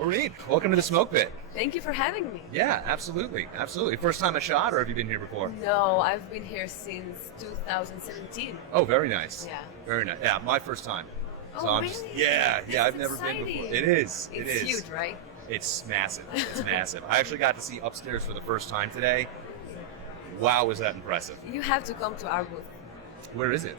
Orin, welcome to the Smoke Pit. Thank you for having me. Yeah, absolutely. First time a shot, or have you been here before? No, I've been here since 2017. Oh, very nice. Yeah. Very nice. Yeah, my first time. Oh, I'm really? yeah, That's I've never been before. exciting. It is. It's huge, right? It's massive. It's massive. I actually got to see upstairs for the first time today. Wow, was that impressive. You have to come to our booth. Where is it?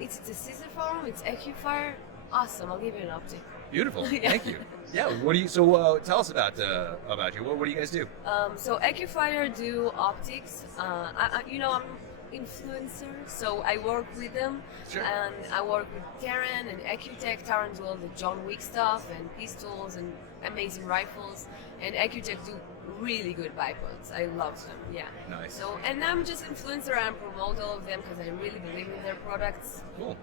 It's the Caesar Forum. It's AccuFire. Awesome. I'll give you an update. Beautiful. Yeah. Thank you. Yeah. What do you? So tell us about you. What do you guys do? So AccuFire do optics. I'm influencer, so I work with them. Sure. And I work with Taran and AccuTech. Taran do all the John Wick stuff and pistols and amazing rifles. And AccuTech do really good bipods. I love them. Yeah. Nice. So, and I'm just influencer and promote all of them because I really believe in their products. Cool.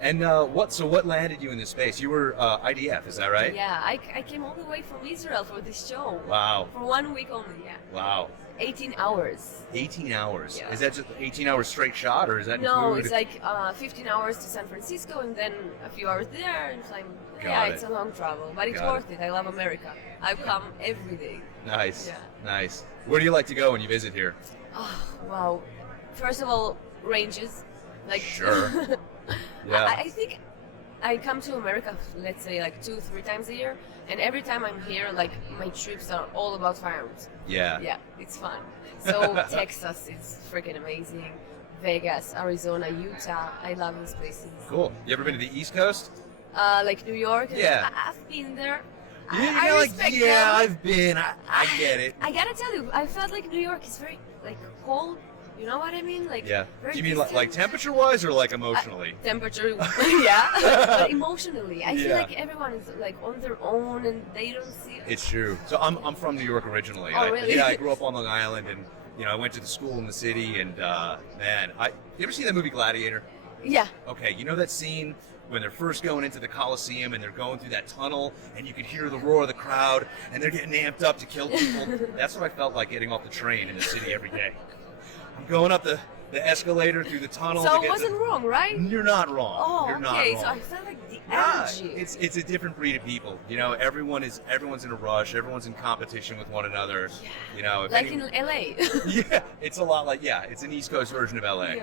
And what landed you in this space? You were IDF, is that right? Yeah, I came all the way from Israel for this show. Wow. For 1 week only, yeah. Wow. 18 hours. 18 hours. Yeah. Is that just 18 hours straight shot, or is that No, include? it's like 15 hours to San Francisco and then a few hours there. And it's like, Got it. it's a long travel, but it's Got worth it. I love America. I come every day. Nice. Yeah. Nice. Where do you like to go when you visit here? Oh, wow. First of all, ranges. Like, Sure. Yeah. I think I come to America, let's say, like 2-3 times a year, and every time I'm here, like, my trips are all about firearms. Yeah. Yeah, it's fun. So Texas is freaking amazing. Vegas, Arizona, Utah. I love these places. Cool. You ever been to the East Coast? Like New York. Yeah. I've been there. Yeah, I respect them. I've been. I get it. I gotta tell you, I felt like New York is very like cold. You know what I mean? Like Yeah. very Do you mean distant. like temperature-wise or like emotionally? Temperature, yeah. But emotionally, I feel Yeah. like everyone is like on their own and they don't see. It's true. So I'm from New York originally. Oh, really? Yeah, I grew up on Long Island, and I went to the school in the city. And you ever seen that movie Gladiator? Yeah. Okay, you know that scene when they're first going into the Coliseum and they're going through that tunnel and you can hear the roar of the crowd and they're getting amped up to kill people? That's what I felt like getting off the train in the city every day. I'm going up the escalator through the tunnel. So to it get wasn't wrong, right? You're not wrong. Oh, You're not okay. wrong. So I felt like the Yeah, energy. it's a different breed of people. Everyone's in a rush. Everyone's in competition with one another. Yeah. If Like any- in LA. yeah, it's a lot like it's an East Coast version of LA. Yeah.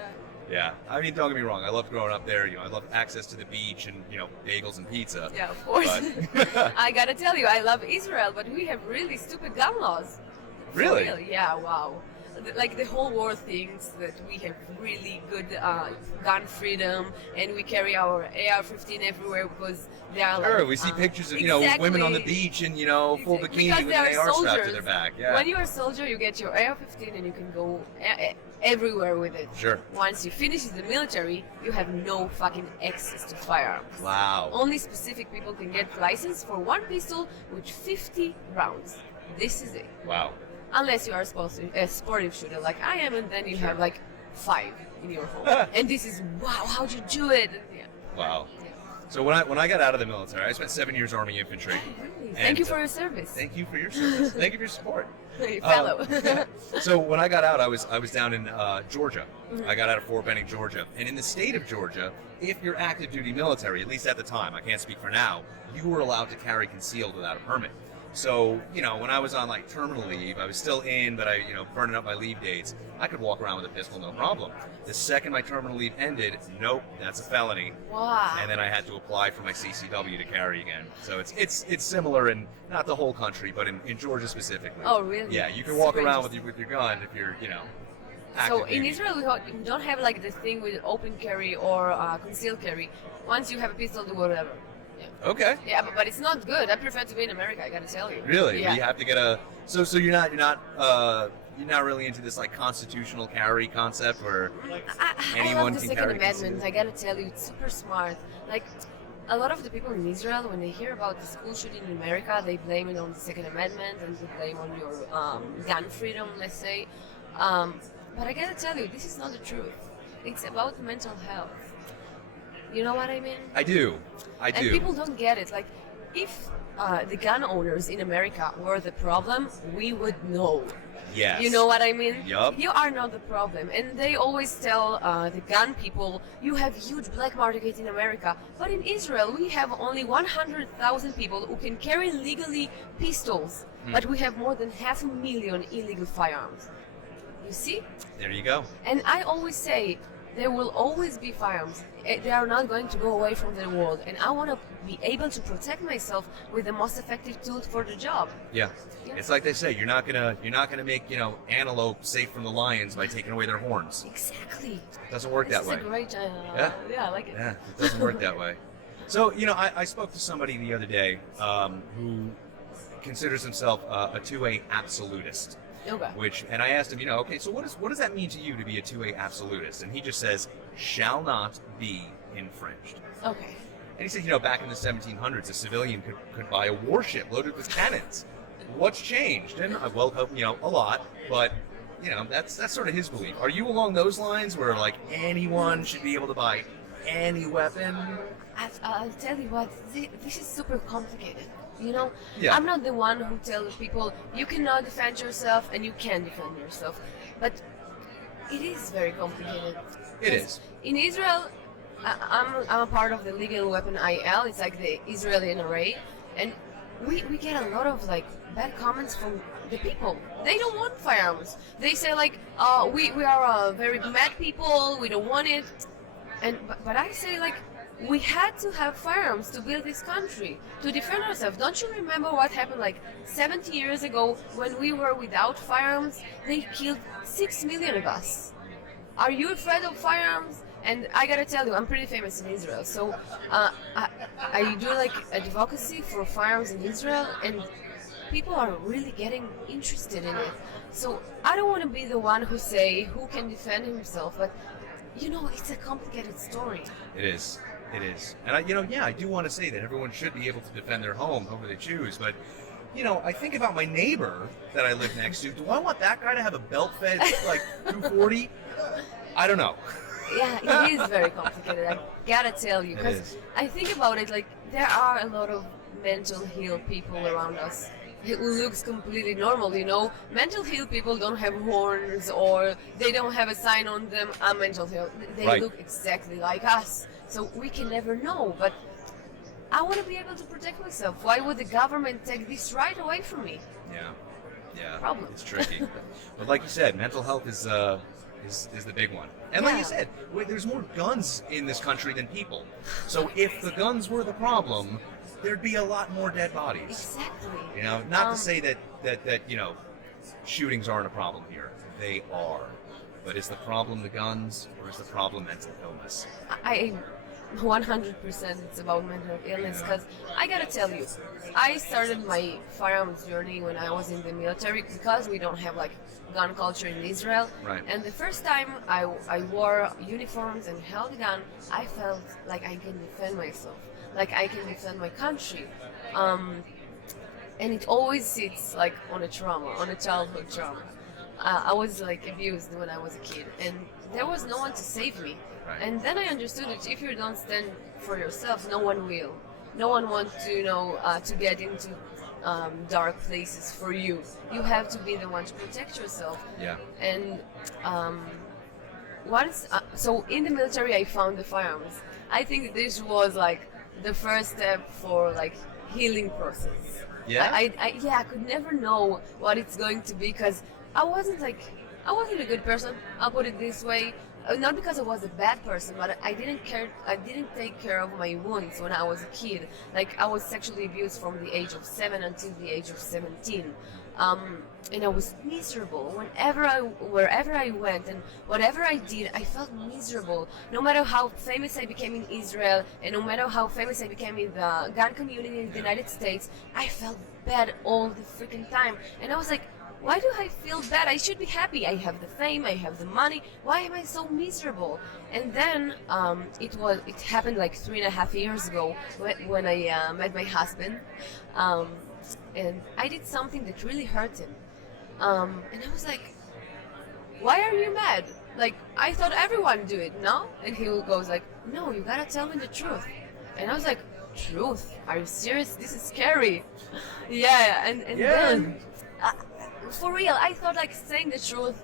Yeah, I mean, don't get me wrong. I loved growing up there. I love access to the beach and bagels and pizza. Yeah, of course. But- I gotta tell you, I love Israel, but we have really stupid gun laws. For Really? real, yeah, wow. Like the whole world thinks that we have really good gun freedom and we carry our AR-15 everywhere because they are Sure, like, we see pictures of exactly. women on the beach in full bikini Because with they an are AR strapped to soldiers. their back. Yeah. When you're a soldier, you get your AR-15 and you can go everywhere with it. Sure. Once you finish the military, you have no fucking access to firearms. Wow. Only specific people can get license for one pistol with 50 rounds. This is it. Wow. Unless you are a sportive shooter like I am, and then you have like 5 in your home. And this is, wow, how'd you do it? And, yeah. Wow. Yeah. So when I got out of the military, I spent 7 years Army infantry. Really? And, Thank you for your service. Thank you for your service. Thank you for your support. Fellow. So when I got out, I was down in Georgia. I got out of Fort Benning, Georgia. And in the state of Georgia, if you're active duty military, at least at the time, I can't speak for now, you were allowed to carry concealed without a permit. So, when I was on like terminal leave, I was still in, but I, burning up my leave dates, I could walk around with a pistol, no problem. The second my terminal leave ended, nope, that's a felony. Wow. And then I had to apply for my CCW to carry again. So it's similar in not the whole country, but in Georgia specifically. Oh, really? Yeah, you can walk Super around with your gun if you're, active So in duty. Israel, we don't have like the thing with open carry or concealed carry. Once you have a pistol, do whatever. Yeah. Okay. Yeah, but it's not good. I prefer to be in America. I gotta tell you. Really? Yeah. You have to get a. So you're not really into this like constitutional carry concept where I anyone love the can Second carry Amendment. concealed? I gotta tell you, it's super smart. Like, a lot of the people in Israel, when they hear about the school shooting in America, they blame it on the Second Amendment and they blame on your gun freedom, let's say. But I gotta tell you, this is not the truth. It's about mental health. You know what I mean? I do. And people don't get it. Like, if the gun owners in America were the problem, we would know. Yes. You know what I mean? Yup. You are not the problem. And they always tell the gun people, you have huge black market in America. But in Israel, we have only 100,000 people who can carry legally pistols. But we have more than 500,000 illegal firearms. You see? There you go. And I always say, there will always be firearms. They are not going to go away from the world. And I want to be able to protect myself with the most effective tool for the job. Yeah. Yeah. It's like they say, you're not gonna make, antelope safe from the lions by taking away their horns. Exactly. It doesn't work that This way. is a great, Yeah. I like it. Yeah, it doesn't work that way. So, I spoke to somebody the other day who considers himself a 2A absolutist. Okay. And I asked him, okay, so what does that mean to you to be a 2A absolutist? And he just says, shall not be infringed. Okay. And he said, back in the 1700s, a civilian could buy a warship loaded with cannons. What's changed? And a lot, but that's sort of his belief. Are you along those lines where like anyone should be able to buy any weapon? I'll tell you what, this is super complicated. Yeah. I'm not the one who tells people you cannot defend yourself and you can defend yourself. But it is very complicated. It is. In Israel, I'm a part of the legal weapon IL. It's like the Israeli NRA, and we get a lot of like bad comments from the people. They don't want firearms. They say like, we are very mad people. We don't want it. But I say like, we had to have firearms to build this country, to defend ourselves. Don't you remember what happened like 70 years ago when we were without firearms? They killed 6 million of us. Are you afraid of firearms? And I gotta tell you, I'm pretty famous in Israel. So I do like advocacy for firearms in Israel, and people are really getting interested in it. So I don't want to be the one who say who can defend himself, but it's a complicated story. It is. It is. And I do want to say that everyone should be able to defend their home, however they choose. But, I think about my neighbor that I live next to. Do I want that guy to have a belt-fed, like, 240? I don't know. Yeah, it is very complicated. I gotta tell you, because is. I think about it, like, there are a lot of mental health people around us who looks completely normal, Mental health people don't have horns or they don't have a sign on them, I'm mental health. They Right. look exactly like us. So we can never know, but I want to be able to protect myself. Why would the government take this right away from me? Yeah. Problem. It's tricky. But like you said, mental health is the big one. And like you Yeah. said, there's more guns in this country than people. So if the guns were the problem, there'd be a lot more dead bodies. Exactly. Not to say that shootings aren't a problem here. They are. But is the problem the guns, or is the problem mental illness? I 100% it's about mental illness, because I gotta tell you, I started my firearms journey when I was in the military, because we don't have like gun culture in Israel. Right. And the first time I wore uniforms and held a gun, I felt like I can defend myself, like I can defend my country. And it always sits like on a trauma, on a childhood trauma. I was like abused when I was a kid, and there was no one to save me. Right. And then I understood that if you don't stand for yourself, no one will. No one wants to, to get into dark places for you. You have to be the one to protect yourself. Yeah. And so in the military, I found the firearms. I think this was like the first step for like healing process. Yeah? I could never know what it's going to be, because I wasn't a good person. I'll put it this way. Not because I was a bad person, but I didn't take care of my wounds when I was a kid. Like, I was sexually abused from the age of 7 until the age of 17. And I was miserable wherever I went, and whatever I did, I felt miserable. No matter how famous I became in Israel, and no matter how famous I became in the gun community in the United States, I felt bad all the freaking time. And I was like, why do I feel bad? I should be happy. I have the fame, I have the money. Why am I so miserable? And then it happened like 3.5 years ago when I met my husband, and I did something that really hurt him. And I was like, why are you mad? Like, I thought everyone do it, no? And he goes like, no, you gotta tell me the truth. And I was like, truth? Are you serious? This is scary. Yeah, and Yeah. then, uh, for real, I thought like saying the truth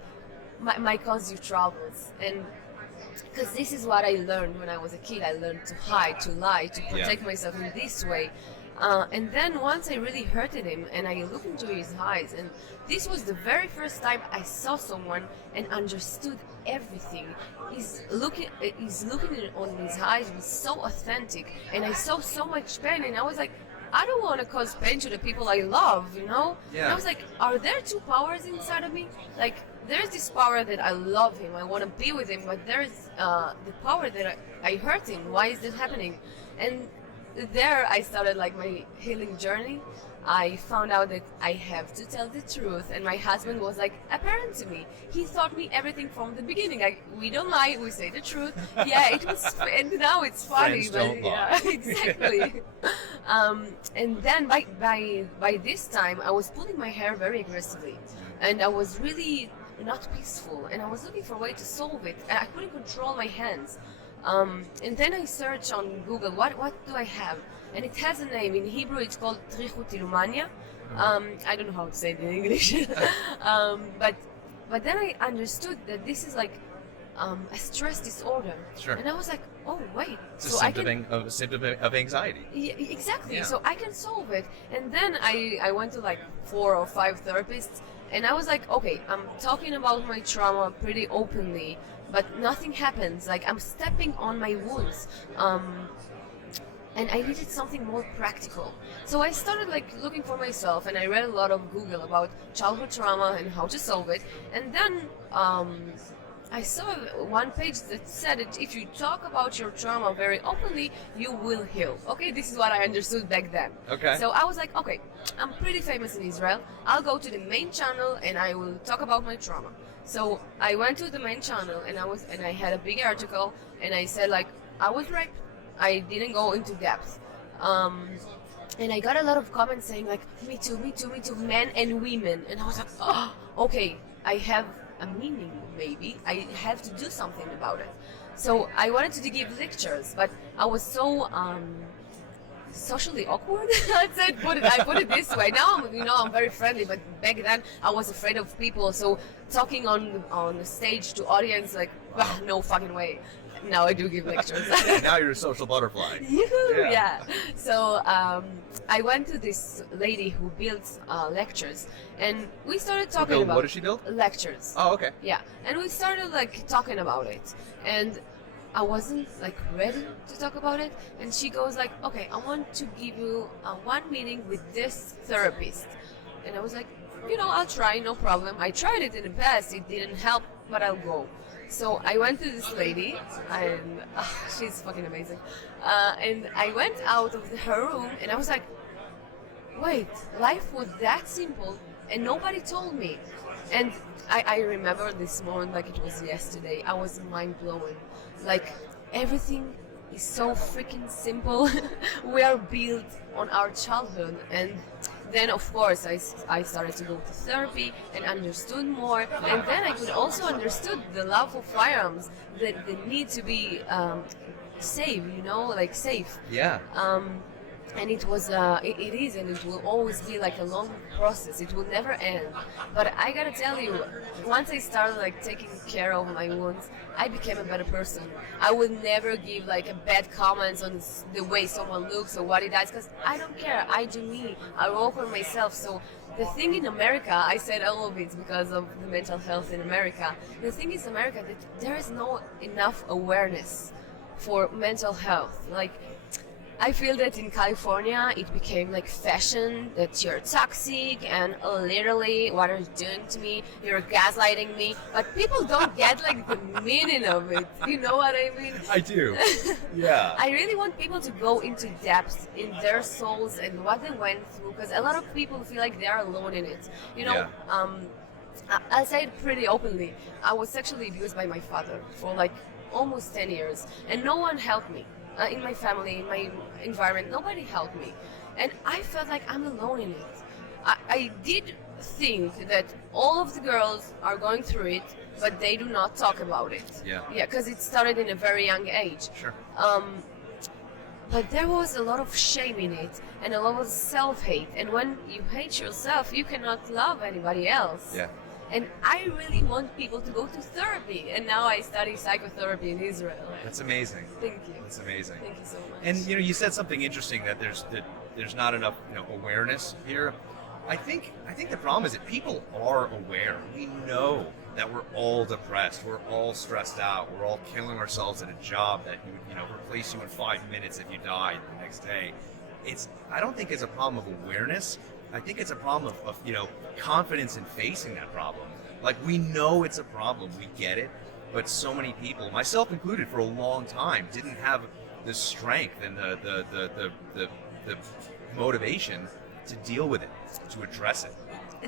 might cause you troubles. And because this is what I learned when I was a kid. I learned to hide, to lie, to protect myself in this way. And then once I really hurted him and I looked into his eyes, and this was the very first time I saw someone and understood everything. He's looking on his eyes was so authentic, and I saw so much pain, and I was like, I don't want to cause pain to the people I love, you know? Yeah. And I was like, are there two powers inside of me? Like, there's this power that I love him, I want to be with him, but there's the power that I hurt him. Why is this happening? And there I started like my healing journey. I found out that I have to tell the truth, and my husband was like a parent to me. He taught me everything from the beginning. Like, we don't lie, we say the truth. Yeah, it was, and now it's funny. Friends don't lie. Yeah, exactly. And then by this time, I was pulling my hair very aggressively, and I was really not peaceful, and I was looking for a way to solve it, and I couldn't control my hands. And then I searched on Google, what do I have? And it has a name. In Hebrew, it's called trichotillomania. I don't know how to say it in English. But then I understood that this is like a stress disorder. Sure. And I was like, oh, wait. It's a symptom of anxiety. Yeah, exactly. Yeah. So I can solve it. And then I went to like 4 or 5 therapists, and I was like, okay, I'm talking about my trauma pretty openly, but nothing happens. Like, I'm stepping on my wounds. And I needed something more practical. So I started like looking for myself, and I read a lot of Google about childhood trauma and how to solve it. And then I saw one page that said that if you talk about your trauma very openly, you will heal. Okay, this is what I understood back then. Okay. So I was like, okay, I'm pretty famous in Israel. I'll go to the main channel and I will talk about my trauma. So I went to the main channel, and I had a big article, and I said like, I was raped. I didn't go into depth. And I got a lot of comments saying like, me too, men and women. And I was like, oh, okay, I have a meaning maybe. I have to do something about it. So I wanted to give lectures, but I was so socially awkward. I put it this way. Now I'm very friendly, but back then I was afraid of people. So talking on the stage to audience, like, no fucking way. Now I do give lectures. Now you're a social butterfly. Yeah. So I went to this lady who builds lectures, and we started talking about. What does she build? Lectures. Oh, okay. Yeah, and we started like talking about it, and I wasn't like ready to talk about it, and she goes like, okay, I want to give you one meeting with this therapist, and I was like, I'll try, no problem. I tried it in the past, it didn't help, but I'll go. So I went to this lady, and she's fucking amazing. And I went out of her room, and I was like, wait, life was that simple, and nobody told me. And I remember this moment like it was yesterday. I was mind blown. Like, everything is so freaking simple. We are built on our childhood, and then of course I started to go to therapy and understood more, and then I could also understood the love of firearms, the need to be safe, safe. Yeah. And it was it is, and it will always be like a long process. It will never end. But I gotta tell you, once I started like taking care of my wounds, I became a better person. I would never give like a bad comments on the way someone looks or what he does, because I don't care. I do me. I work on myself. So the thing in America, I said all of it because of the mental health in America. The thing is, America, that there is no enough awareness for mental health. Like, I feel that in California it became like fashion, that you're toxic and literally what are you doing to me? You're gaslighting me. But people don't get like the meaning of it. You know what I mean? I do. Yeah. I really want people to go into depth in their souls and what they went through, because a lot of people feel like they're alone in it. I'll say it pretty openly. I was sexually abused by my father for like almost 10 years, and no one helped me. In my family, in my environment, nobody helped me. And I felt like I'm alone in it. I did think that all of the girls are going through it, but they do not talk about it. Yeah. Yeah, because it started in a very young age. Sure. but there was a lot of shame in it and a lot of self-hate. And when you hate yourself, you cannot love anybody else. Yeah. And I really want people to go to therapy. And now I study psychotherapy in Israel. That's amazing. Thank you. That's amazing. Thank you so much. And you said something interesting, that there's not enough awareness here. I think the problem is that people are aware. We know that we're all depressed, we're all stressed out, we're all killing ourselves at a job that would replace you in 5 minutes if you died the next day. I don't think it's a problem of awareness. I think it's a problem of confidence in facing that problem. Like, we know it's a problem, we get it, but so many people, myself included, for a long time, didn't have the strength and the motivation to deal with it, to address it.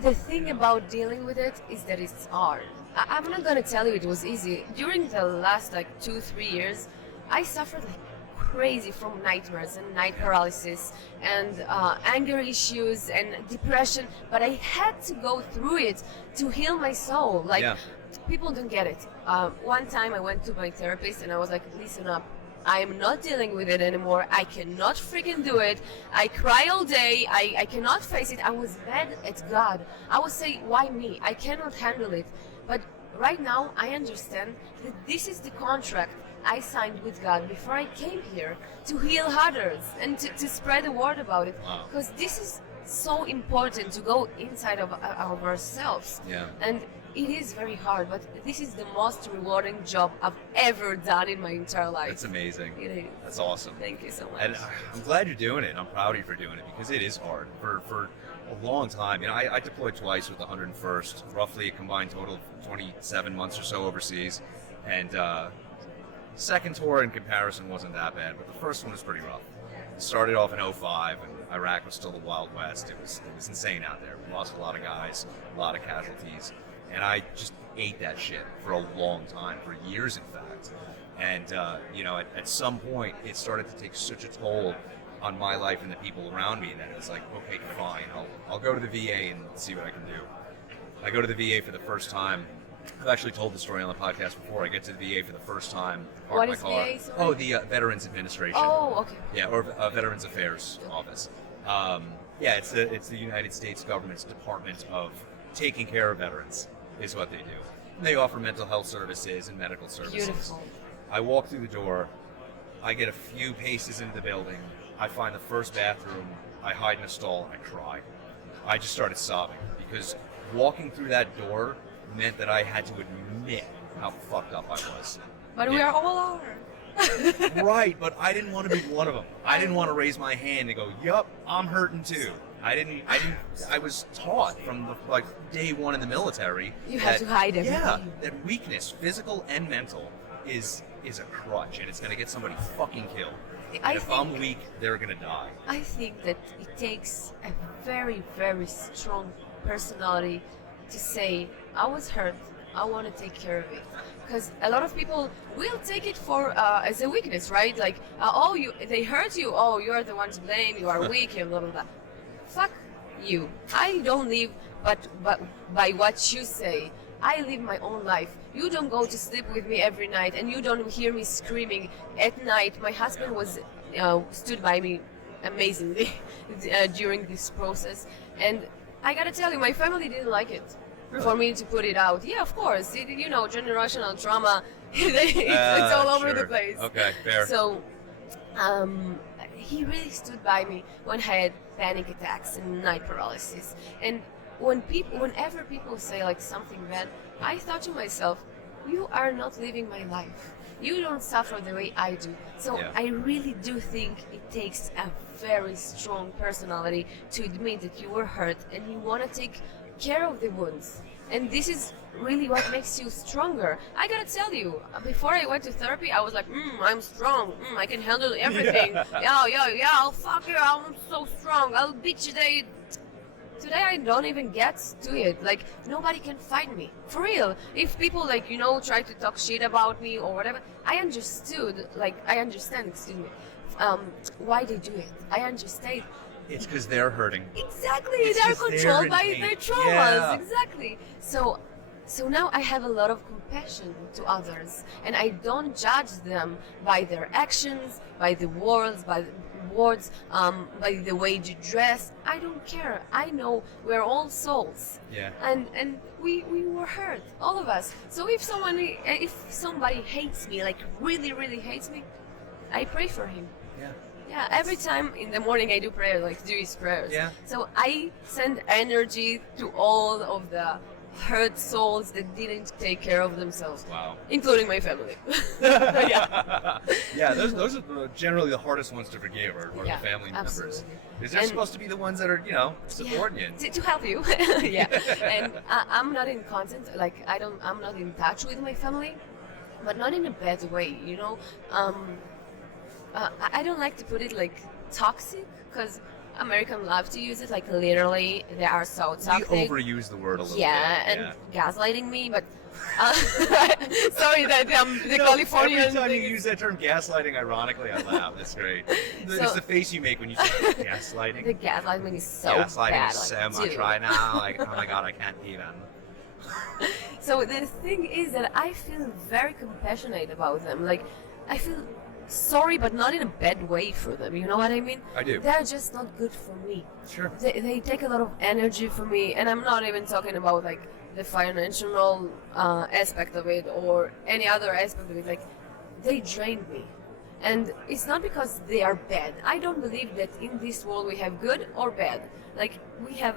The thing about dealing with it is that it's hard. I'm not gonna tell you it was easy. During the last 2-3 years, I suffered like crazy from nightmares and night paralysis and anger issues and depression, but I had to go through it to heal my soul. People don't get it. One time I went to my therapist and I was like, listen up, I am not dealing with it anymore. I cannot freaking do it. I cry all day. I cannot face it. I was mad at God. I would say, why me? I cannot handle it. But right now, I understand that this is the contract I signed with God before I came here, to heal others and to spread the word about it. Because this is so important, to go inside of ourselves. Yeah. And it is very hard, but this is the most rewarding job I've ever done in my entire life. That's amazing. It is. That's awesome. Thank you so much. And I'm glad you're doing it. I'm proud of you for doing it, because it is hard. For a long time, I deployed twice with the 101st, roughly a combined total of 27 months or so overseas. And second tour in comparison wasn't that bad, but the first one was pretty rough. It started off in 2005, and Iraq was still the Wild West. It was insane out there. We lost a lot of guys, a lot of casualties. And I just ate that shit for a long time, for years in fact. And at some point it started to take such a toll on my life and the people around me that it was like, okay, fine, I'll go to the VA and see what I can do. I go to the VA for the first time. I've actually told the story on the podcast before. I get to the VA for the first time. What is VA? Sorry? Oh, the Veterans Administration. Oh, okay. Yeah, or Veterans Affairs Office. It's the United States government's Department of Taking Care of Veterans, is what they do. And they offer mental health services and medical services. Beautiful. I walk through the door. I get a few paces into the building. I find the first bathroom. I hide in a stall. I cry. I just started sobbing, because walking through that door meant that I had to admit how fucked up I was. But we are all are. Right, but I didn't want to be one of them. I didn't want to raise my hand and go, "Yup, I'm hurting too." I was taught from day one in the military. You have to hide everything. Yeah, that weakness, physical and mental, is a crutch, and it's going to get somebody fucking killed. And if I'm weak, they're going to die. I think that it takes a very, very strong personality to say, I was hurt, I want to take care of it. Because a lot of people will take it for as a weakness, right? Like, they hurt you, you are the one to blame, you are weak, and blah, blah, blah. Fuck you. I don't live but by what you say. I live my own life. You don't go to sleep with me every night, and you don't hear me screaming at night. My husband was stood by me amazingly during this process, and I gotta tell you, my family didn't like it for me to put it out. Yeah, of course, generational trauma. It's all over the place. Okay, fair. So, he really stood by me when I had panic attacks and night paralysis. And whenever people say something bad, I thought to myself, you are not living my life. You don't suffer the way I do. So yeah. I really do think it takes a very strong personality to admit that you were hurt and you want to take care of the wounds. And this is really what makes you stronger. I gotta tell you, before I went to therapy, I was like, I'm strong. I can handle everything. Yeah, I'll fuck you. I'm so strong. I'll beat you today. Today I don't even get to it. Nobody can fight me. For real. If people try to talk shit about me or whatever, I understand, why they do it. I understand. It's because they're hurting. Exactly. They're controlled by their traumas. Yeah. Exactly. So So now I have a lot of compassion to others, and I don't judge them by their actions, by the words, by the way you dress. I don't care. I know we're all souls, Yeah. and we were hurt, all of us. So if somebody hates me, like really hates me, I pray for him. Yeah. Yeah, every time in the morning I do prayer, like Jewish prayers. Yeah. So I send energy to all of the hurt souls that didn't take care of themselves. Wow. Including my family. Yeah. Yeah, those are generally the hardest ones to forgive, or Yeah, the family members. absolutely. Because they're And- supposed to be the ones that are, supporting you. To help you. Yeah. And I'm not in contact, like I'm not in touch with my family, but not in a bad way, I don't like to put it like toxic, because Americans love to use it like literally. They are so We toxic. overuse the word a little Yeah, bit. and gaslighting me, but sorry that the Californian Every time you thing is- use that term gaslighting, ironically, I laugh. That's great. It's the face you make when you say gaslighting. the gaslighting is so Gaslighting bad. is so like, much dude. right now. Like, oh my god, I can't even. So the thing is that I feel very compassionate about them. Like, I feel sorry, but not in a bad way for them. You know what I mean? I do. They're just not good for me. Sure. They take a lot of energy from me, and I'm not even talking about like the financial aspect of it or any other aspect of it. Like, they drain me. And it's not because they are bad. I don't believe that in this world we have good or bad. Like, we have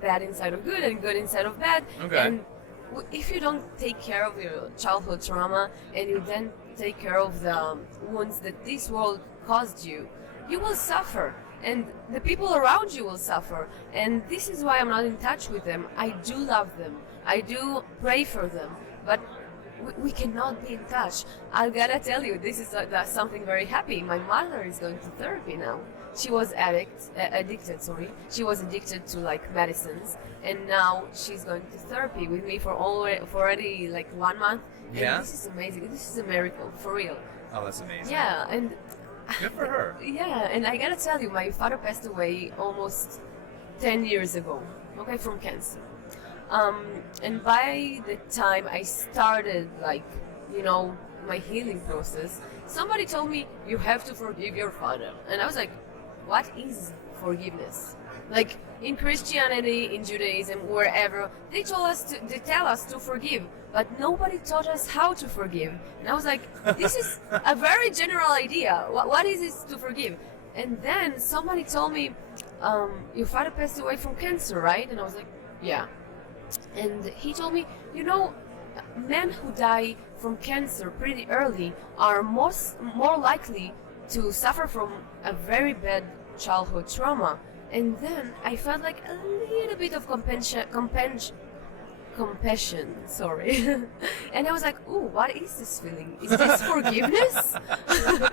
bad inside of good and good inside of bad. Okay. And if you don't take care of your childhood trauma, and you then take care of the wounds that this world caused you, you will suffer. And the people around you will suffer. And this is why I'm not in touch with them. I do love them. I do pray for them. But we cannot be in touch. I gotta tell you, this is something very happy. My mother is going to therapy now. She was addicted. She was addicted to like medicines, and now she's going to therapy with me for already like 1 month. And Yeah? this is amazing. This is a miracle, for real. Oh, that's amazing. Yeah, and Good for her. yeah, and I gotta tell you, my father passed away almost 10 years ago, okay, from cancer. And by the time I started, like, my healing process, somebody told me, you have to forgive your father. And I was like, what is forgiveness? Like, in Christianity, in Judaism, wherever, they tell us to forgive, but nobody taught us how to forgive. And I was like, this is a very general idea. What is it to forgive? And then somebody told me, your father passed away from cancer, right? And I was like, yeah. And he told me, men who die from cancer pretty early are more likely to suffer from a very bad childhood trauma. And then I felt like a little bit of compassion, sorry. And I was like, ooh, what is this feeling? Is this forgiveness?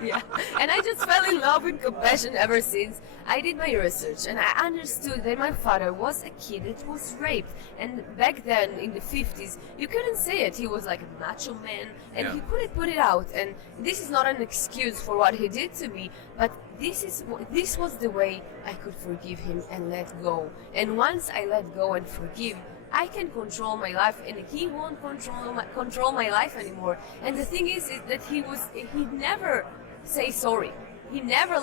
Yeah. And I just fell in love with compassion ever since. I did my research, and I understood that my father was a kid that was raped. And back then, in the 50s, you couldn't say it. He was like a macho man, and Yeah. he couldn't put it out. And this is not an excuse for what he did to me, but this was the way I could forgive him and let go. And once I let go and forgive, I can control my life, and he won't control my life anymore. And the thing is that he never say sorry. He never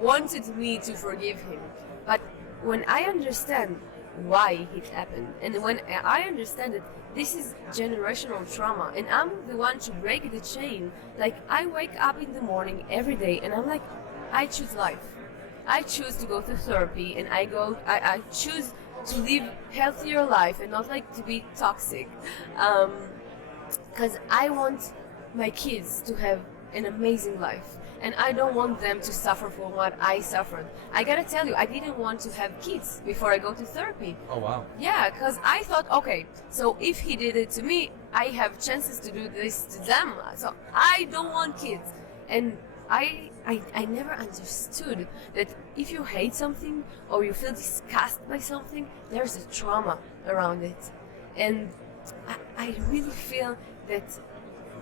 wanted me to forgive him. But when I understand why it happened, and when I understand that this is generational trauma, and I'm the one to break the chain, like, I wake up in the morning every day, and I'm like, I choose life. I choose to go to therapy, and I choose to live healthier life and not like to be toxic, because I want my kids to have an amazing life, and I don't want them to suffer from what I suffered. I gotta tell you, I didn't want to have kids before I go to therapy. Oh, wow. Yeah, because I thought, okay, so if he did it to me, I have chances to do this to them, so I don't want kids. And I never understood that if you hate something or you feel disgusted by something, there's a trauma around it. And I really feel that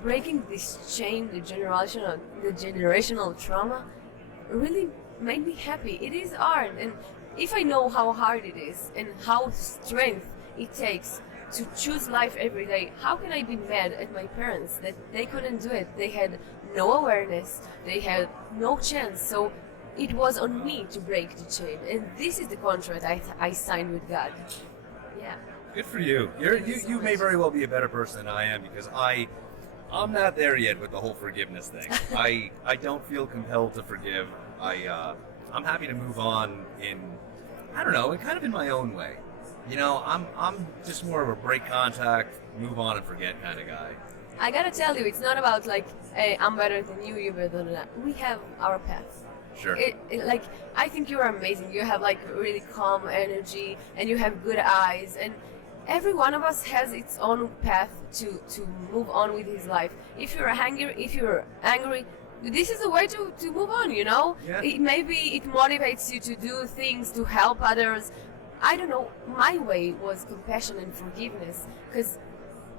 breaking this chain, the generational trauma, really made me happy. It is hard, and if I know how hard it is and how strength it takes to choose life every day. How can I be mad at my parents that they couldn't do it? They had no awareness, they had no chance. So it was on me to break the chain, and this is the contract I signed with God. Yeah. Good for you. You may very well be a better person than I am, because I'm not there yet with the whole forgiveness thing. I don't feel compelled to forgive. I'm happy to move on I don't know, kind of in my own way. You know, I'm just more of a break contact, move on and forget kind of guy. I gotta tell you, it's not about like, hey, I'm better than you, you're better than that. We have our paths. Sure. Like, I think you're amazing. You have like really calm energy, and you have good eyes, and every one of us has its own path to move on with his life. If you're angry, this is a way to move on, you know? Yeah. Maybe it motivates you to do things, to help others. I don't know. My way was compassion and forgiveness, because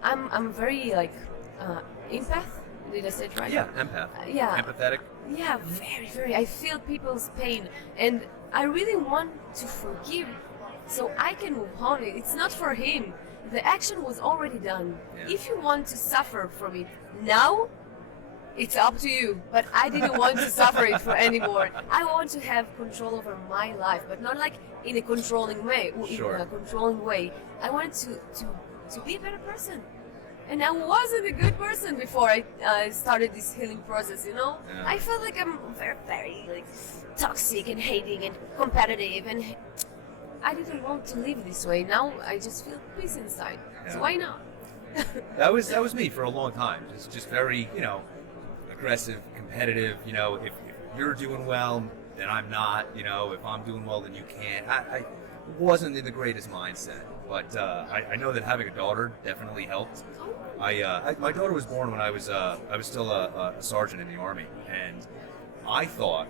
I'm very like empath. Did I say it right? Yeah, empath. Yeah. Empathetic. Yeah, very, very. I feel people's pain, and I really want to forgive so I can move on. It's not for him. The action was already done. Yeah. If you want to suffer from it now, it's up to you. But I didn't want to suffer it for anymore. I want to have control over my life, but not like in a controlling way. Sure. In a controlling way. I wanted to be a better person. And I wasn't a good person before I started this healing process, you know? Yeah. I felt like I'm very, very like toxic and hating and competitive, and I didn't want to live this way. Now I just feel peace inside. Yeah. So why not? That was me for a long time. Just very, you know, aggressive, competitive. You know, if you're doing well, then I'm not. You know, if I'm doing well, then you can't. I wasn't in the greatest mindset, but I know that having a daughter definitely helped. My daughter was born when I was still a sergeant in the Army, and I thought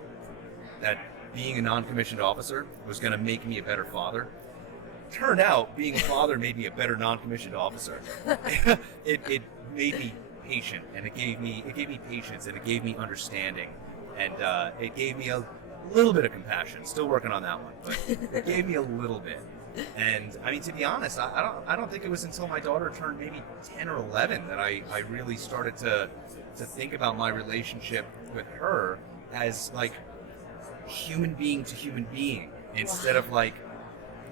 that being a non-commissioned officer was going to make me a better father. Turned out being a father made me a better non-commissioned officer. It made me patient, and it gave me patience, and it gave me understanding, and it gave me a little bit of compassion. Still working on that one, but it gave me a little bit. And I mean, to be honest, I don't think it was until my daughter turned maybe 10 or 11 that I really started to think about my relationship with her as like human being to human being, instead of like,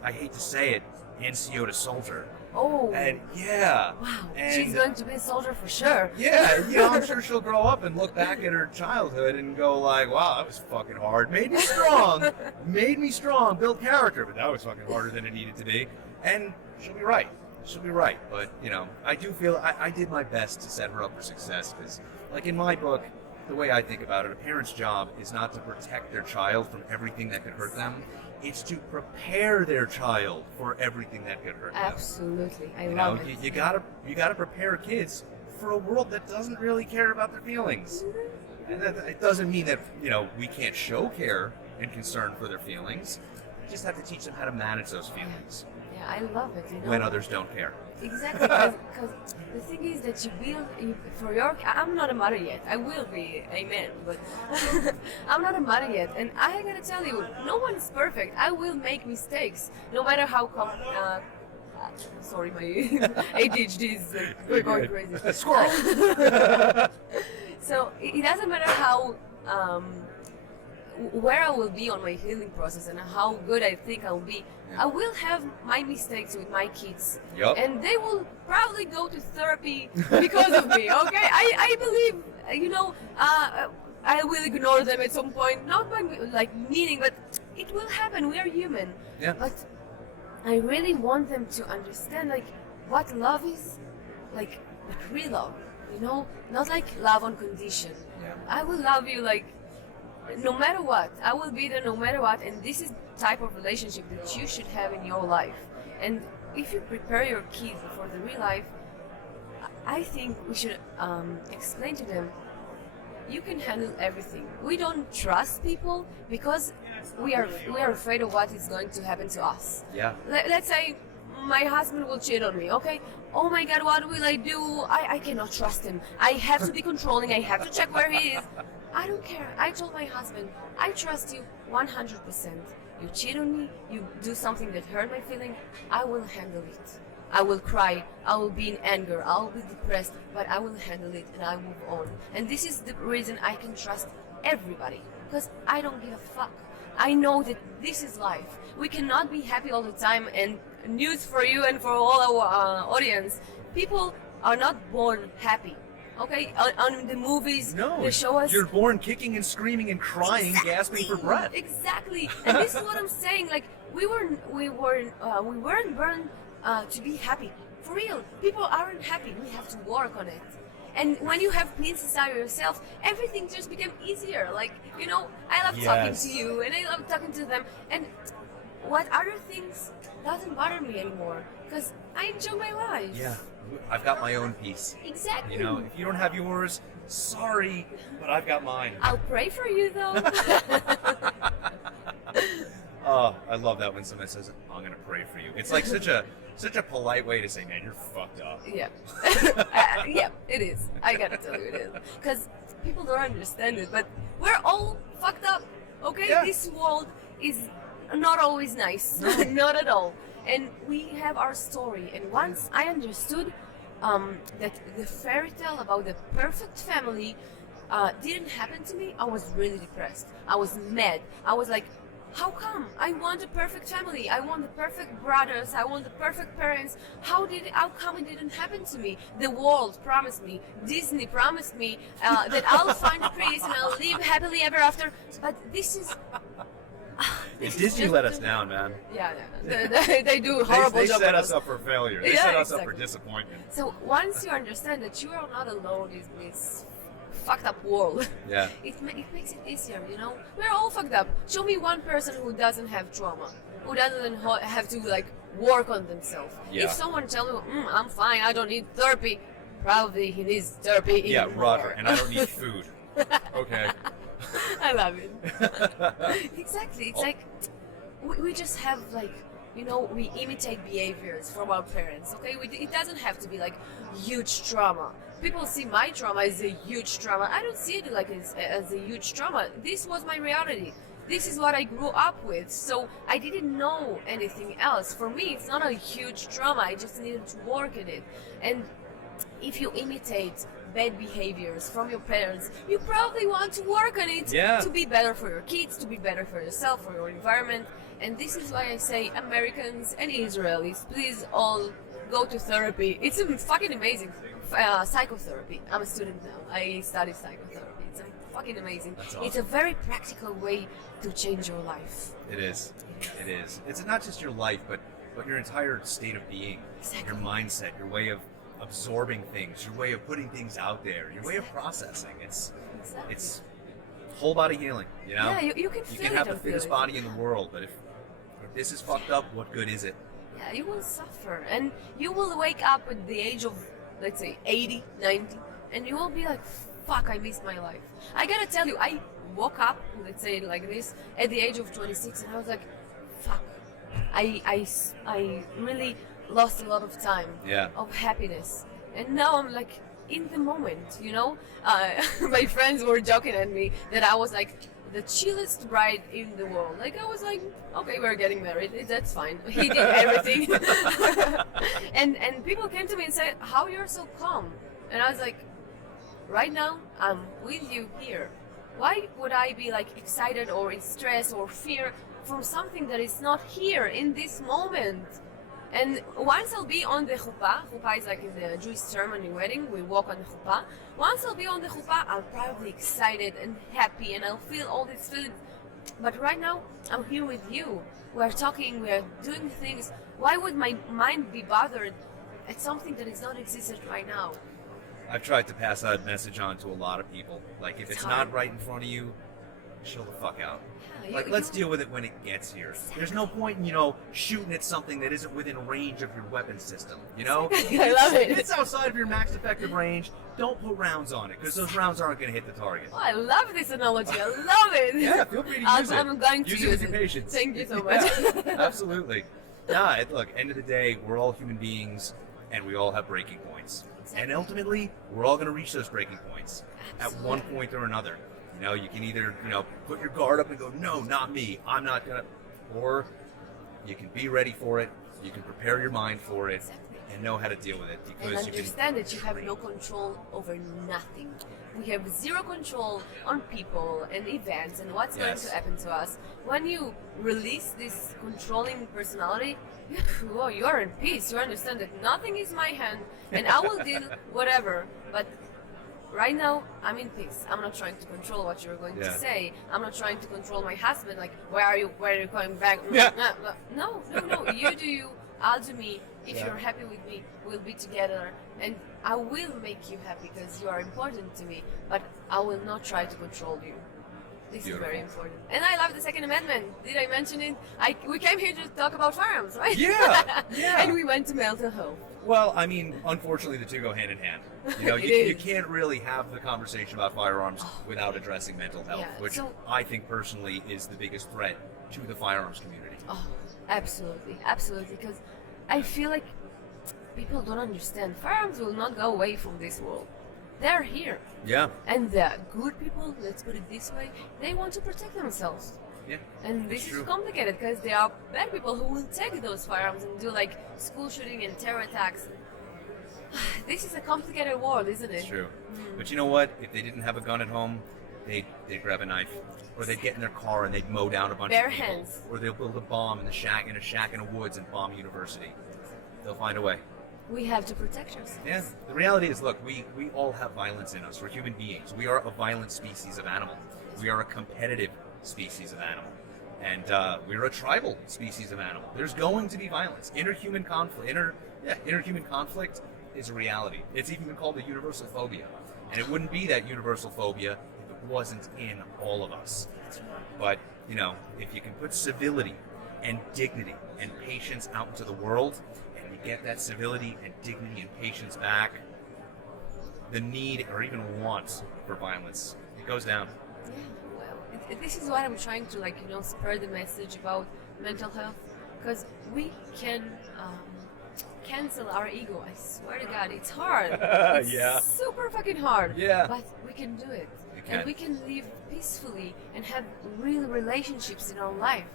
I hate to say it, NCO to soldier. Oh. And yeah. Wow. And she's going to be a soldier for sure. yeah, you know, I'm sure she'll grow up and look back at her childhood and go like, wow, that was fucking hard. Made me strong, built character, but that was fucking harder than it needed to be. And she'll be right. But, you know, I do feel I did my best to set her up for success, because, like in my book, the way I think about it, a parent's job is not to protect their child from everything that could hurt them. It's to prepare their child for everything that could hurt them. Absolutely. I You love know, it. you gotta prepare kids for a world that doesn't really care about their feelings. And it doesn't mean that, you know, we can't show care and concern for their feelings. We just have to teach them how to manage those feelings Yeah, I love it. You know? when others don't care. Exactly, because the thing is that for your. I'm not a mother yet. I will be, amen. But I'm not a mother yet, and I gotta tell you, no one is perfect. I will make mistakes, no matter how. Sorry, my ADHD is going crazy. Squirrel. So it doesn't matter how. Where I will be on my healing process and how good I think I'll be, I will have my mistakes with my kids. Yup. And they will probably go to therapy because of me, okay? I believe, you know, I will ignore them at some point, not by like meaning, but it will happen. We are human. Yeah. But I really want them to understand like what love is, like real love, you know? Not like love on condition. Yeah. I will love you like no matter what. I will be there no matter what, and this is the type of relationship that you should have in your life. And if you prepare your kids for the real life, I think we should explain to them, you can handle everything. We don't trust people because we are afraid of what is going to happen to us. Yeah. Let's say my husband will cheat on me, okay? Oh my God, what will I do? I cannot trust him. I have to be controlling. I have to check where he is. I don't care. I told my husband, I trust you 100%. You cheat on me, you do something that hurt my feeling, I will handle it. I will cry, I will be in anger, I will be depressed, but I will handle it and I move on. And this is the reason I can trust everybody, because I don't give a fuck. I know that this is life. We cannot be happy all the time, and news for you and for all our audience, people are not born happy. Okay, on the movies, No, they show us you're born kicking and screaming and crying, gasping for breath. Exactly, and this is what I'm saying. Like we weren't born to be happy. For real, people aren't happy. We have to work on it. And when you have peace inside yourself, everything just became easier. Like, you know, I love talking to you, and I love talking to them. And what other things doesn't bother me anymore, because I enjoy my life. Yeah, I've got my own peace. Exactly. You know, if you don't have yours, sorry, but I've got mine. I'll pray for you, though. Oh, I love that when someone says, "I'm gonna pray for you." It's like such a polite way to say, "Man, you're fucked up." Yeah. Yeah, it is. I gotta tell you it is. Because people don't understand it, but we're all fucked up, okay? Yeah. This world is not always nice. Not at all. And we have our story. And once I understood that the fairy tale about the perfect family didn't happen to me, I was really depressed. I was mad. I was like, how come? I want a perfect family. I want the perfect brothers. I want the perfect parents. How come it didn't happen to me? The world promised me. Disney promised me that I'll find a prince and I'll live happily ever after. But this is. Disney let us down, man. Yeah. They do a horrible They job. set with us up for failure. They Yeah, set us up for exactly. disappointment. So once you understand that you are not alone in this fucked up world, Yeah. it makes it easier, you know? We're all fucked up. Show me one person who doesn't have trauma, who doesn't have to like work on themselves. Yeah. If someone tells me, I'm fine, I don't need therapy, probably he needs therapy Yeah, even Roger, more. and I don't need food. Okay. I love it. Exactly. It's like we just have like, you know, we imitate behaviors from our parents. Okay, it doesn't have to be like huge trauma. People see my trauma as a huge trauma. I don't see it like as a huge trauma. This was my reality. This is what I grew up with. So I didn't know anything else. For me, it's not a huge trauma. I just needed to work at it. And if you imitate bad behaviors from your parents, you probably want to work on it to be better for your kids, to be better for yourself, for your environment. And this is why I say Americans and Israelis, please all go to therapy. It's fucking amazing. Psychotherapy. I'm a student now. I study psychotherapy. It's fucking amazing. That's awesome. It's a very practical way to change your life. It is. It is. It's not just your life, but your entire state of being. Exactly. Your mindset, your way of absorbing things, your way of putting things out there, your way of processing. It's whole body healing, you know? Yeah, you can feel You can it have the and feel fittest it. body in the world, but if this is fucked up, what good is it? Yeah, you will suffer. And you will wake up at the age of, let's say, 80, 90, and you will be like, fuck, I missed my life. I gotta tell you, I woke up, let's say it like this, at the age of 26, and I was like, fuck. I really lost a lot of time of happiness. And now I'm like, in the moment, you know? My friends were joking at me that I was like the chillest bride in the world. Like, I was like, okay, we're getting married, that's fine. He did everything. and people came to me and said, how you're so calm? And I was like, right now, I'm with you here. Why would I be like excited or in stress or fear from something that is not here in this moment? And once I'll be on the chuppah is like in the Jewish ceremony wedding, we walk on the chuppah. Once I'll be on the chuppah, I'll probably be excited and happy and I'll feel all these feelings. But right now, I'm here with you. We're talking, we're doing things. Why would my mind be bothered at something that is not existent right now? I've tried to pass that message on to a lot of people. Like, if it's not right in front of you, chill the fuck out. Yeah, Like, let's deal with it when it gets here. There's no point in, shooting at something that isn't within range of your weapon system, you know? I love it. If it's outside of your max effective range, don't put rounds on it, because those rounds aren't going to hit the target. Oh, I love this analogy. I love it. Yeah, feel free to use it. I'm going to use use it with it. your patience. Thank you so much. Yeah, absolutely. Look, end of the day, we're all human beings, and we all have breaking points. Exactly. And ultimately, we're all going to reach those breaking points at one Absolutely. point or another. You can either, put your guard up and go, no, not me, I'm not going to, or you can be ready for it, you can prepare your mind for it, Exactly. and know how to deal with it, And because you understand can that you have train. no control over nothing. We have zero control on people and events and what's going Yes. to happen to us. When you release this controlling personality, oh, you are in peace. You understand that nothing is my hand and I will deal whatever. But right now, I'm in peace. I'm not trying to control what you're going Yeah. to say. I'm not trying to control my husband. Like, where are you going back? Yeah. No. You do you. I'll do me. If Yeah. you're happy with me, we'll be together. And I will make you happy because you are important to me. But I will not try to control you. This Beautiful. is very important. And I love the Second Amendment. Did I mention it? We came here to talk about firearms, right? Yeah, yeah. And we went to mental health. Well, I mean, unfortunately, the two go hand in hand. You know, It you is. can't really have the conversation about firearms without addressing mental health, Yeah, which so- I think personally is the biggest threat to the firearms community. Oh, absolutely. Because I feel like people don't understand. Firearms will not go away from this world. They're here. Yeah, And the good people, let's put it this way, they want to protect themselves. yeah. And this It's is true. complicated because there are bad people who will take those firearms and do like school shooting and terror attacks. This is a complicated world, isn't it? It's true. But you know what? If they didn't have a gun at home, they'd grab a knife, or they'd get in their car and they'd mow down a bunch Bare of people, hands. or they'll build a bomb in a shack in the woods and bomb a university. They'll find a way. We have to protect ourselves. Yeah. The reality is, look, we all have violence in us. We're human beings. We are a violent species of animal. We are a competitive species of animal. And we're a tribal species of animal. There's going to be violence. Interhuman conflict is a reality. It's even been called a universal phobia. And it wouldn't be that universal phobia if it wasn't in all of us. But, you know, if you can put civility and dignity and patience out into the world, and you get that civility and dignity and patience back, the need or even want for violence, it goes down. Yeah, well, this is what I'm trying to spur the message about mental health, because we can cancel our ego. I swear to God, it's hard. It's Yeah. super fucking hard. Yeah. But we can do it, We can. and we can live peacefully and have real relationships in our life.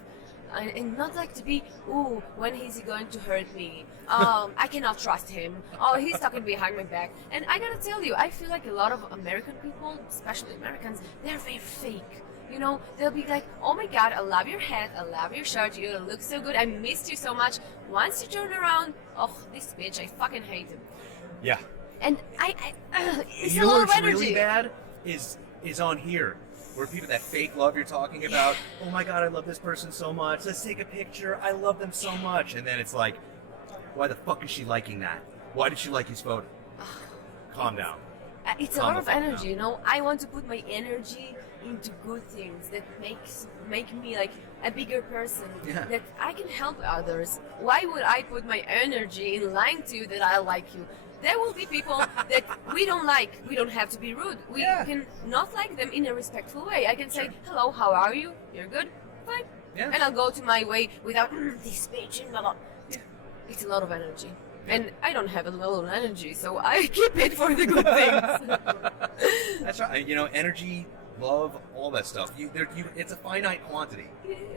And not like to be, ooh, when is he going to hurt me? I cannot trust him. Oh, he's talking behind my back. And I gotta tell you, I feel like a lot of American people, especially Americans, they're very fake. You know, they'll be like, oh my God, I love your hat, I love your shirt, you look so good, I missed you so much. Once you turn around, oh, this bitch, I fucking hate him. Yeah. And it's You a know lot of what's energy. really bad is on here, where people that fake love you're talking about. Oh my God, I love this person so much. Let's take a picture. I love them so much. And then it's like, why the fuck is she liking that? Why did she like his photo? Calm down. It's a Calm lot of the fuck energy, down. you know. I want to put my energy into good things that make me like a bigger person, Yeah. that I can help others. Why would I put my energy in lying to you that I like you? There will be people that we don't like. We don't have to be rude. We Yeah. can not like them in a respectful way. I can say, Sure. hello, how are you? You're good? Fine. Yeah. And I'll go to my way without this bitch and blah blah. Yeah. It's a lot of energy. And I don't have a lot of energy, so I keep it for the good things. That's right. You know, energy, love, all that stuff. It's a finite quantity.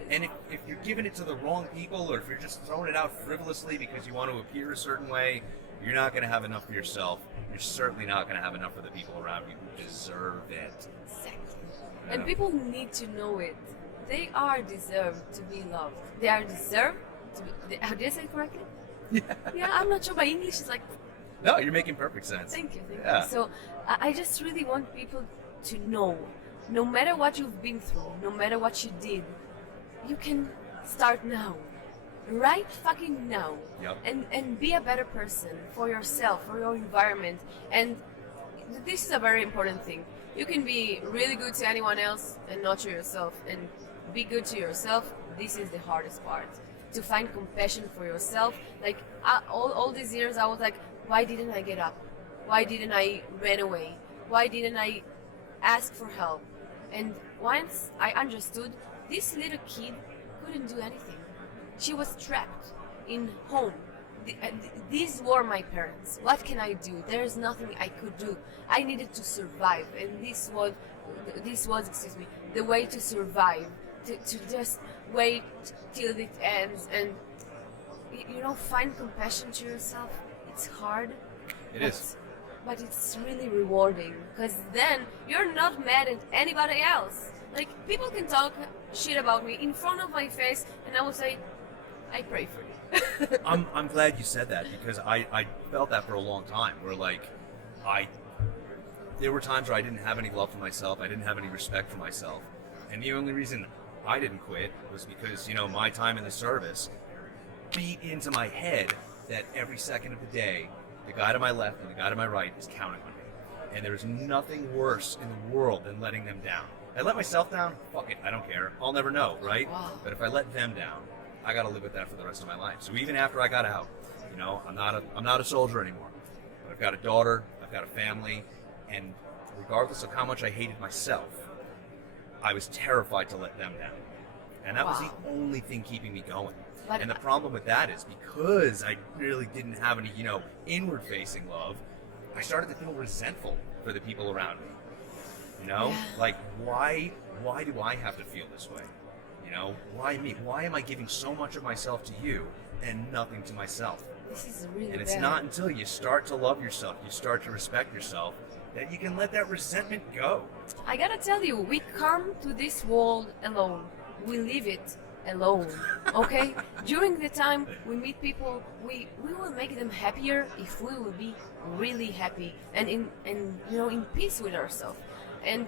And if you're giving it to the wrong people, or if you're just throwing it out frivolously because you want to appear a certain way, you're not going to have enough for yourself. You're certainly not going to have enough for the people around you who deserve it. Exactly. Yeah. And people need to know it. They are deserved to be loved. They are deserved to be... Did I say it correctly? Yeah, I'm not sure. My English is like... No, you're making perfect sense. Thank you. Yeah. So I just really want people to know, no matter what you've been through, no matter what you did, you can start now. Right fucking now. Yep. And be a better person for yourself, for your environment. And this is a very important thing. You can be really good to anyone else and not to yourself. And be good to yourself, this is the hardest part. To find compassion for yourself. Like, all these years I was like, why didn't I get up? Why didn't I run away? Why didn't I ask for help? And once I understood, this little kid couldn't do anything. She was trapped in home. These were my parents. What can I do? There is nothing I could do. I needed to survive, and this was the way to survive. To just wait till it ends and find compassion to yourself. it's hard. It is. But it's really rewarding because then you're not mad at anybody else. Like, people can talk shit about me in front of my face, and I will say, I pray for you. I'm glad you said that, because I felt that for a long time, where like there were times where I didn't have any love for myself, I didn't have any respect for myself, and the only reason I didn't quit was because, you know, my time in the service beat into my head that every second of the day, the guy to my left and the guy to my right is counting on me. And there's nothing worse in the world than letting them down. I let myself down, fuck it, I don't care. I'll never know, right? Wow. But if I let them down, I gotta live with that for the rest of my life. So even after I got out, you know, I'm not a soldier anymore. But I've got a daughter, I've got a family, and regardless of how much I hated myself, I was terrified to let them down. And that was the only thing keeping me going. But And the problem with that is, because I really didn't have any, you know, inward-facing love, I started to feel resentful for the people around me. You know, like, why do I have to feel this way? You know, why me? Why am I giving so much of myself to you and nothing to myself? this is really And it's bad. not until you start to love yourself, you start to respect yourself, that you can let that resentment go. I gotta tell you, we come to this world alone. We leave it alone, okay? During the time we meet people, we will make them happier if we will be really happy and in peace with ourselves. And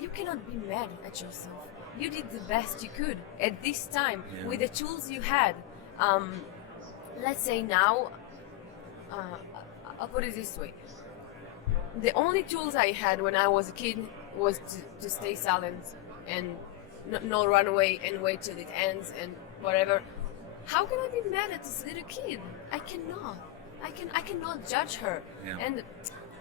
you cannot be mad at yourself. You did the best you could at this time with the tools you had. Let's say now, I'll put it this way. The only tools I had when I was a kid was to stay silent and not run away and wait till it ends and whatever. How can I be mad at this little kid? I cannot. I cannot judge her. Yeah. And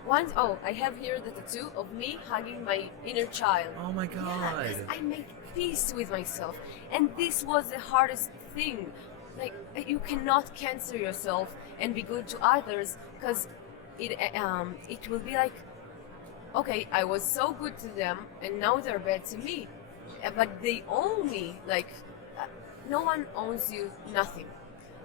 I have here the tattoo of me hugging my inner child. Oh my Yeah, God. 'cause I make peace with myself, and this was the hardest thing. Like, you cannot cancel yourself and be good to others, because it will be like, okay, I was so good to them, and now they're bad to me, but they own me. Like, no one owns you nothing.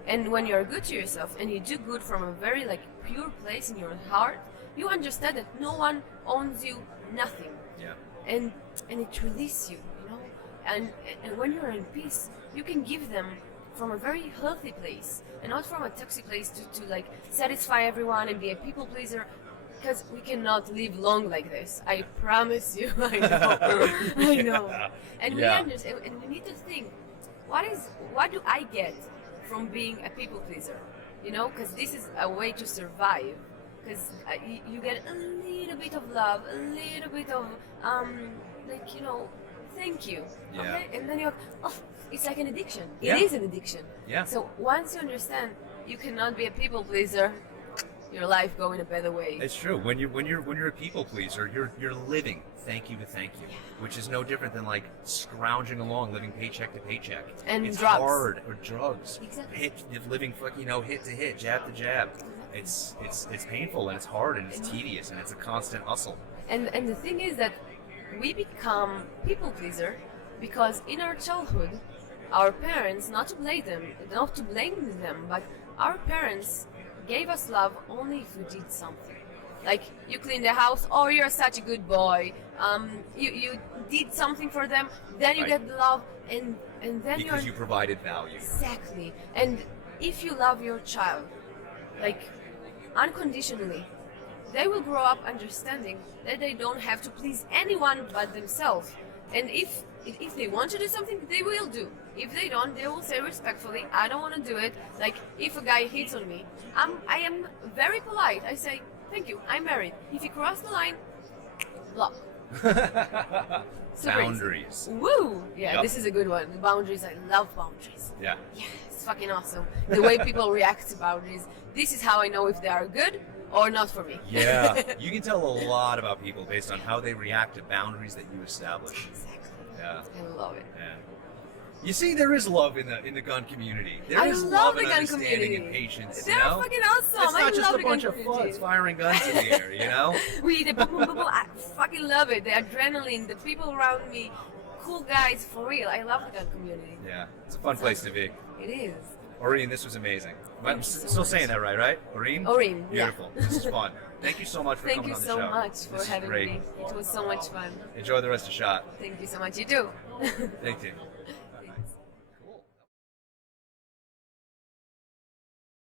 And when you're good to yourself and you do good from a very like pure place in your heart, you understand that no one owns you nothing. Yeah. And it releases you, you know. And when you're in peace, you can give them from a very healthy place and not from a toxic place to like satisfy everyone and be a people pleaser, because we cannot live long like this. I promise you. I know. I know. And we understand, and we need to think, what do I get from being a people pleaser? You know, because this is a way to survive. Because you get a little bit of love, a little bit of like, you know, thank you. Yeah. Okay? And then you're, it's like an addiction. Yeah. It is an addiction. Yeah. So once you understand you cannot be a people pleaser, your life go in a better way. It's true. When you're a people pleaser, you're living thank you to thank you, which is no different than like scrounging along, living paycheck to paycheck. And it's drugs. hard, or drugs. Exactly. Living hit to hit, jab to jab. It's painful, and it's hard, and it's tedious, and it's a constant hustle. And the thing is that we become people pleaser because in our childhood, our parents, not to blame them, but our parents gave us love only if we did something. Like, you clean the house, oh, you're such a good boy. You did something for them, then you get the love, and then because you provided value. Exactly. And if you love your child, like, unconditionally, they will grow up understanding that they don't have to please anyone but themselves. And if they want to do something, they will do. If they don't, they will say respectfully, I don't want to do it. Like, if a guy hits on me, I am very polite. I say, thank you, I'm married. If he crosses the line, block. Boundaries. Woo! Yeah, Yep. This is a good one. Boundaries, I love boundaries. Yeah. Yeah, it's fucking awesome. The way people react to boundaries. This is how I know if they are good or not for me. Yeah. You can tell a lot about people based on how they react to boundaries that you establish. Exactly. Yeah. I love it. Yeah. You see, there is love in the gun community. There I is love love the and gun understanding community. and patience. They're you know? fucking awesome. It's not I just love a the bunch gun of community. fuds firing guns in the air, you know? The boom, boom, boom, boom. I fucking love it. The adrenaline, the people around me, cool guys, for real. I love the gun community. Yeah, it's a fun place to be. It is. Orin, this was amazing. I'm Thank you so still much. saying that right? Orin? Orin, yeah. Beautiful. This is fun. Thank you so much for Thank coming you on the so show. much for This is having great. me. It was so much fun. Enjoy the rest of the shot. Thank you so much. You too. Thank you.